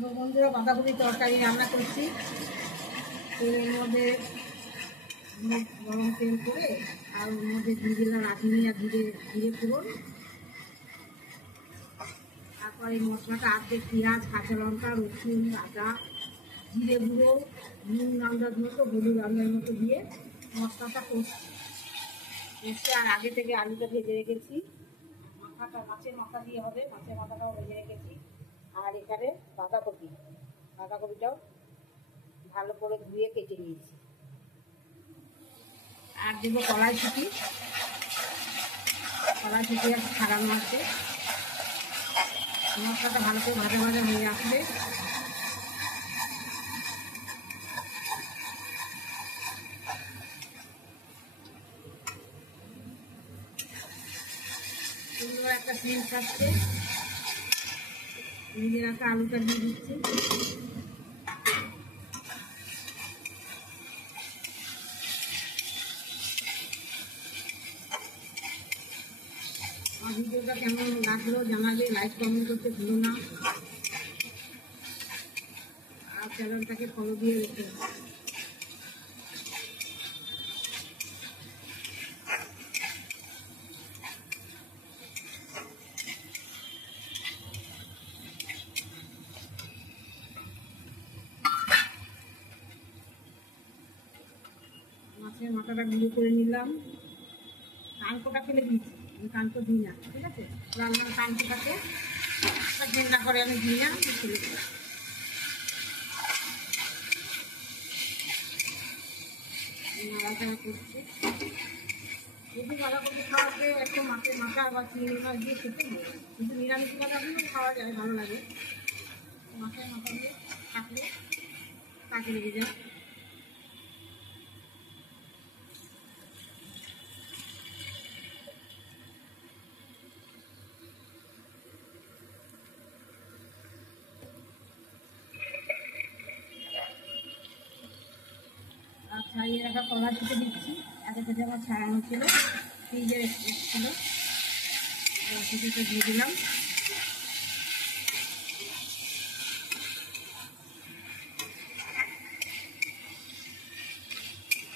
দেখো বন্ধুরা, বাঁধাকপি তরকারি রান্না করছি। তেলের মধ্যে গরম তেল করে আর ওর মধ্যে দিয়ে দিলাম রাঁধুনি আর জিরে ফোড়ন। তারপর এই মশলাটা অর্ধেক পেঁয়াজ, কাঁচা লঙ্কা, রসুন, আদা, জিরে গুঁড়ো, নুন আন্দাজ মতো, হলুদ আন্দাজ মতো দিয়ে মশলাটা কষে আর আগে থেকে আলুটা ভেজে রেখেছি। মাছের মাথা দিয়ে হবে, মাছের মাথাটাও ভেজে রেখেছি। আর এখানে বাঁধাকপিটাও ভালো করে ধুয়ে কেটে নিয়েছি। আর দেবো কড়াইশুঁটি আর ছাড়ানো আছে। মশলাটা ভালো করে ভাজা ভাজা হয়ে আসবে। সুন্দর একটা সেন্ট আসছে। নিজের রাখা আলুটা দিয়ে দিচ্ছি। আমার ভিডিওটা কেমন লাগলো জানাবে, লাইক কমেন্ট করতে ভুলো না। আর চ্যানেলটাকে ফলো দিয়ে রেখে। মাছের মাথাটা গুঁড়ো করে নিলাম। কানকোটা ফেলে দিয়েছি, আমি কানকো দিই না, ঠিক আছে? রান্নার কানকোটাকে ঘেন্না করে আমি দিই না, ফেলে দিই। নাড়াচাড়া করছি। যদি বাঁধাকপি খাওয়াতে একটু মাছের মাথা বা চিংড়ি মাছ দিয়ে খেতে হবে, কিন্তু নিরামিষ বাঁধাকপিও খাওয়া যায়, ভালো লাগে। মাছের মাথা দিয়ে থাকলে কাজে লেগে যায়। আর ছাড়িয়ে রাখা কড়াইশুঁটি দিচ্ছি। আগে থেকে আমার ছাড়ানো ছিল, ফ্রিজে ছিল, কড়াইশুঁটিটা দিয়ে দিলাম।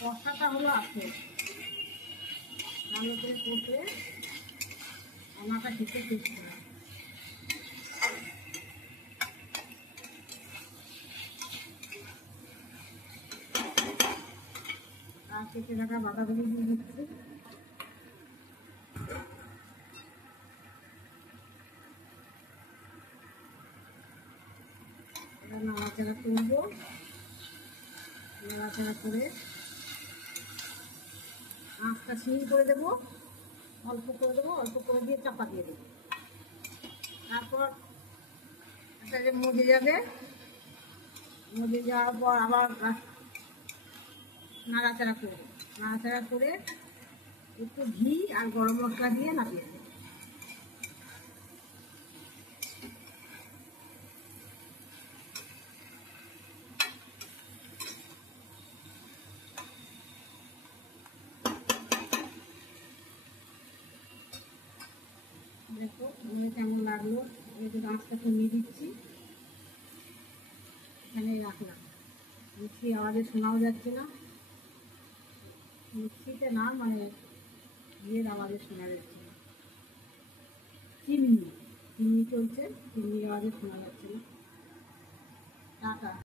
কষাটা হলো আসল, ভালো করে কষলে রান্নাটা খেতে টেস্ট হয়। আর কেটে রাখা বাঁধাকপি দিয়ে দিচ্ছি। এটা নাড়াচাড়া করবো। নাড়াচাড়া করে আঁচটা সিম করে দেবো, অল্প করে দিয়ে চাপা দিয়ে দেবো। তারপর একটা যে মজে যাবে, মজে যাওয়ার পর আবার নাড়াচাড়া করে একটু ঘি আর গরম মশলা দিয়ে নামিয়ে দেবো। দেখো কেমন লাগলো। একটু গাছটা কমিয়ে দিচ্ছি, এখানে রাখলাম। মিক্সি আওয়াজে শোনাও যাচ্ছে না, মিক্সিতে না মানে ইয়ের আওয়াজে শোনা যাচ্ছে না। চিমনি চলছে, চিমনির আওয়াজে শোনা যাচ্ছে না। টাটা।